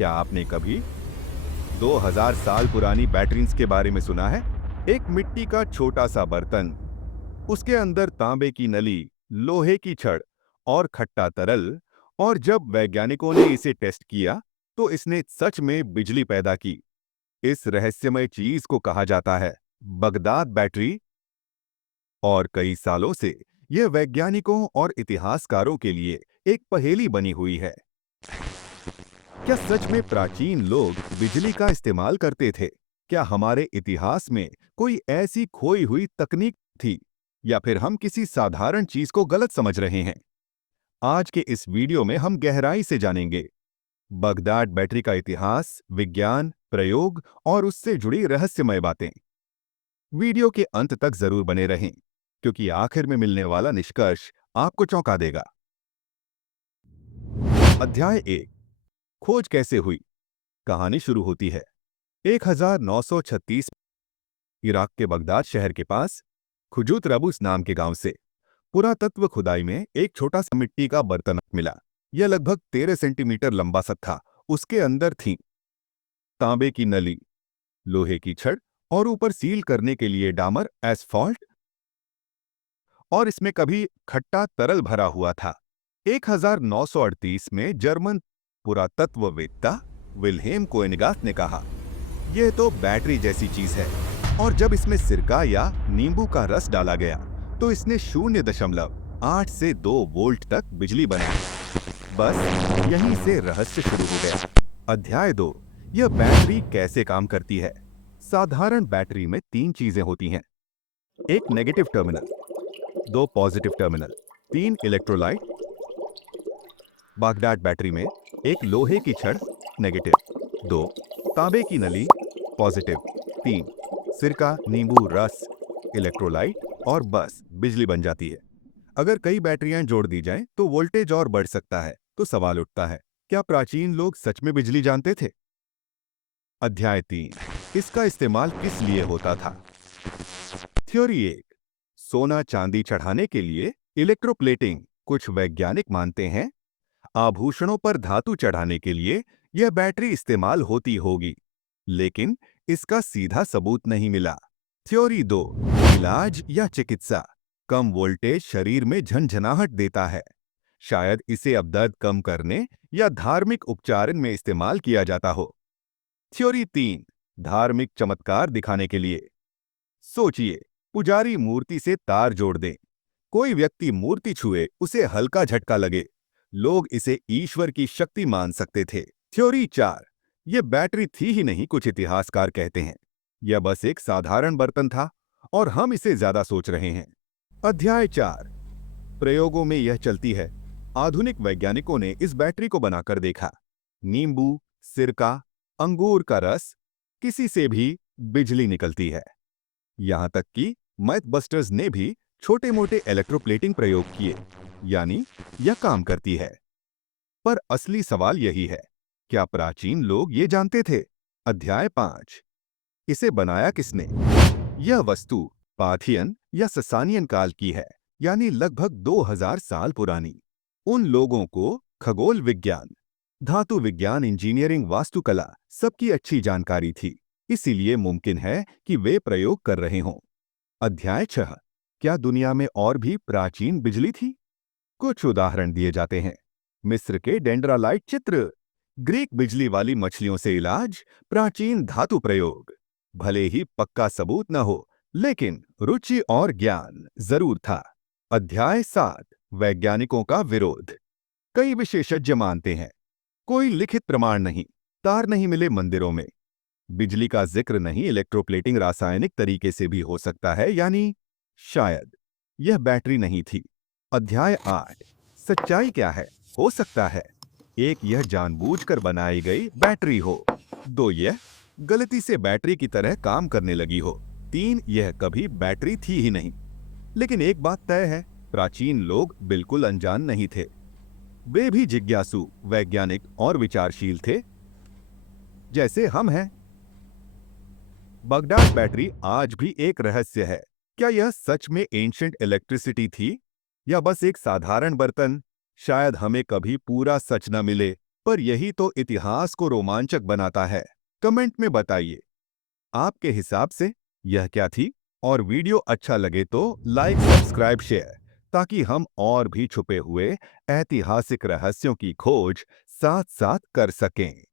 क्या आपने कभी 2000 साल पुरानी बैटरीज के बारे में सुना है? एक मिट्टी का छोटा सा बर्तन, उसके अंदर तांबे की नली, लोहे की छड़ और खट्टा तरल। और जब वैज्ञानिकों ने इसे टेस्ट किया तो इसने सच में बिजली पैदा की। इस रहस्यमय चीज को कहा जाता है बगदाद बैटरी। और कई सालों से यह वैज्ञानिकों और इतिहासकारों के लिए एक पहेली बनी हुई है। क्या सच में प्राचीन लोग बिजली का इस्तेमाल करते थे? क्या हमारे इतिहास में कोई ऐसी खोई हुई तकनीक थी, या फिर हम किसी साधारण चीज को गलत समझ रहे हैं? आज के इस वीडियो में हम गहराई से जानेंगे बगदाद बैटरी का इतिहास, विज्ञान, प्रयोग और उससे जुड़ी रहस्यमय बातें। वीडियो के अंत तक जरूर बने रहें, क्योंकि आखिर में मिलने वाला निष्कर्ष आपको चौंका देगा। अध्याय 1, खोज कैसे हुई। कहानी शुरू होती है 1936 इराक के बगदाद शहर के पास खुजूत रबूस नाम के गांव से। पुरातत्व खुदाई में एक छोटा सा मिट्टी का बर्तन मिला। यह लगभग 13 सेंटीमीटर लंबा सा था। उसके अंदर थी तांबे की नली, लोहे की छड़ और ऊपर सील करने के लिए डामर, एस्फॉल्ट, और इसमें कभी खट्टा तरल भरा हुआ था। 1938 में जर्मन पुरातत्ववेत्ता विल्हेम कोएनगास ने कहा, यह तो बैटरी जैसी चीज है। और जब इसमें सिरका या नींबू का रस डाला गया तो इसने 0.8 से 2 वोल्ट तक बिजली बनाई। बस यहीं से रहस्य शुरू हो गया। अध्याय 2, यह बैटरी कैसे काम करती है। साधारण बैटरी में 3 चीजें होती हैं: एक negative terminal, 2 positive terminal, 3 electrolyte. Baghdad battery में एक लोहे की छड़, नेगेटिव, 2 तांबे की नली, पॉजिटिव, 3 सिरका नींबू रस, इलेक्ट्रोलाइट, और बस बिजली बन जाती है। अगर कई बैटरियां जोड़ दी जाएं तो वोल्टेज और बढ़ सकता है। तो सवाल उठता है, क्या प्राचीन लोग सच में बिजली जानते थे? अध्याय 3, इसका इस्तेमाल किस लिए होता था। थ्योरी 1, सोना चांदी चढ़ाने के लिए इलेक्ट्रोप्लेटिंग। कुछ वैज्ञानिक मानते हैं आभूषणों पर धातु चढ़ाने के लिए यह बैटरी इस्तेमाल होती होगी, लेकिन इसका सीधा सबूत नहीं मिला। थ्योरी 2, इलाज या चिकित्सा। कम वोल्टेज शरीर में झंझनाहट देता है। शायद इसे अब दर्द कम करने या धार्मिक उपचारण में इस्तेमाल किया जाता हो। थ्योरी 3, धार्मिक चमत्कार दिखाने के लिए। सोचिए, पुजारी मूर्ति से तार जोड़ दें, कोई व्यक्ति मूर्ति छुए, उसे हल्का झटका लगे, लोग इसे ईश्वर की शक्ति मान सकते थे। थ्योरी 4, यह बैटरी थी ही नहीं, कुछ इतिहासकार कहते हैं यह बस एक साधारण बर्तन था और हम इसे ज्यादा सोच रहे हैं। अध्याय 4, प्रयोगों में यह चलती है। आधुनिक वैज्ञानिकों ने इस बैटरी को बनाकर देखा। नींबू, सिरका, अंगूर का रस, किसी से भी बिजली निकलती है। यहां तक कि मैथबस्टर्स ने भी छोटे मोटे इलेक्ट्रोप्लेटिंग प्रयोग किए, यानी यह काम करती है। पर असली सवाल यही है, क्या प्राचीन लोग ये जानते थे? अध्याय 5, इसे बनाया किसने। यह वस्तु पाथियन या ससानियन काल की है, यानी लगभग 2000 साल पुरानी। उन लोगों को खगोल विज्ञान, धातु विज्ञान, इंजीनियरिंग, वास्तुकला सबकी अच्छी जानकारी थी। इसीलिए मुमकिन है कि वे प्रयोग कर रहे हों। अध्याय 6, क्या दुनिया में और भी प्राचीन बिजली थी? कुछ उदाहरण दिए जाते हैं। मिस्र के डेंड्रालाइट चित्र, ग्रीक बिजली वाली मछलियों से इलाज, प्राचीन धातु प्रयोग। भले ही पक्का सबूत न हो, लेकिन रुचि और ज्ञान जरूर था। अध्याय 7, वैज्ञानिकों का विरोध। कई विशेषज्ञ मानते हैं कोई लिखित प्रमाण नहीं, तार नहीं मिले मंदिरों में, बिजली का जिक्र नहीं, इलेक्ट्रोप्लेटिंग रासायनिक तरीके से भी हो सकता है, यानी शायद यह बैटरी नहीं थी। अध्याय 8, सच्चाई क्या है। हो सकता है 1, यह जानबूझकर बनाई गई बैटरी हो। 2, यह गलती से बैटरी की तरह काम करने लगी हो। 3, यह कभी बैटरी थी ही नहीं। लेकिन एक बात तय है, प्राचीन लोग बिल्कुल अनजान नहीं थे। वे भी जिज्ञासु, वैज्ञानिक और विचारशील थे, जैसे हम हैं। बगदाद बैटरी आज भी एक रहस्य है। क्या यह सच में एंशिएंट इलेक्ट्रिसिटी थी, या बस एक साधारण बर्तन? शायद हमें कभी पूरा सच न मिले, पर यही तो इतिहास को रोमांचक बनाता है। कमेंट में बताइए, आपके हिसाब से यह क्या थी? और वीडियो अच्छा लगे तो लाइक, सब्सक्राइब, शेयर, ताकि हम और भी छुपे हुए ऐतिहासिक रहस्यों की खोज साथ-साथ कर सकें।